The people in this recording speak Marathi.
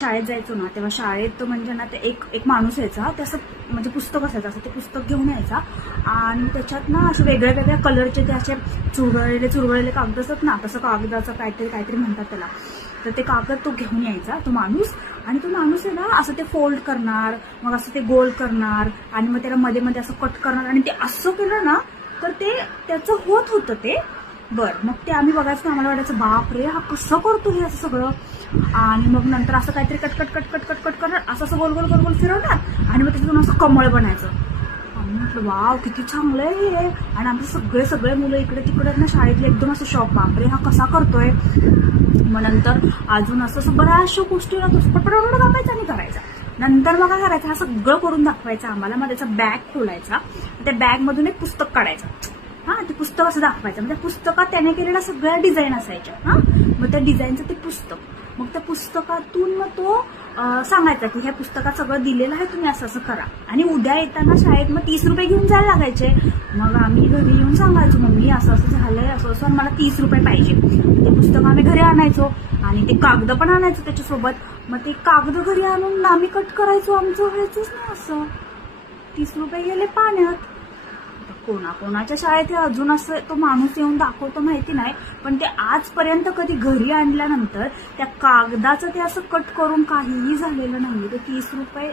शाळेत जायचो ना तेव्हा शाळेत म्हणजे ना ते एक माणूस यायचा, ते असं म्हणजे पुस्तक असायचं, असं ते पुस्तक घेऊन यायचा आणि त्याच्यात ना असे वेगळ्या वेगळ्या कलरचे ते असे चुरगळलेले कागद असतात ना, तसं कागदाचं काहीतरी म्हणतात त्याला. तर ते कागद तो घेऊन यायचा तो माणूस, आणि तो माणूस आहे ना असं ते फोल्ड करणार, मग असं ते गोल करणार आणि मग त्याला मध्ये मध्ये असं कट करणार, आणि ते असं केलं ना तर ते त्याचं होतं ते. बरं, मग ते आम्ही बघायचं, आम्हाला वाटायचं बाप रे हा कसं करतो हे असं सगळं. आणि मग नंतर असं काहीतरी कट करणार, असं गोल गोल गोल गोल फिरवणार आणि मग त्याच्यातून असं कमळ बनायचं. आम्ही म्हटलं वाव किती चांगलं आहे हे. आणि आमचे सगळे मुलं इकडे तिकडे ना शाळेतले एकदम असं शॉक, बापरे हा कसा करतोय. मग नंतर अजून असं बऱ्याचशा गोष्टी पटपट दाखवायचा आणि करायचा. नंतर मग काय करायचं, हा सगळं करून दाखवायचं आम्हाला. मग त्याचा बॅग खोलायचा, त्या बॅग मधून एक पुस्तक काढायचं, हा ते पुस्तक असं दाखवायचं. म्हणजे पुस्तकात त्याने केलेल्या सगळ्या डिझाईन असायच्या. हा मग त्या डिझाईनचं ते पुस्तक, मग त्या पुस्तकातून मग तो सांगायचा की ह्या पुस्तकात सगळं दिलेलं आहे, तुम्ही असं असं करा. आणि उद्या येताना शाळेत मग 30 रुपये घेऊन जायला लागायचे. मग आम्ही घरी येऊन सांगायचो मम्मी असं असं झालंय, असं असं मला 30 रुपये पाहिजे. ते पुस्तक आम्ही घरी आणायचो आणि ते कागद पण आणायचो त्याच्यासोबत. मग ते कागद घरी आणून आम्ही कट करायचो, आमचं व्हायचंच नाही असं. 30 रुपये गेले पाण्यात. कोणाच्या शाळेत हे अजून असं तो माणूस येऊन दाखवतो माहिती नाही, पण ते आजपर्यंत कधी घरी आणल्यानंतर त्या कागदाचं ते असं कट करून काहीही झालेलं नाही. ते 30 रुपये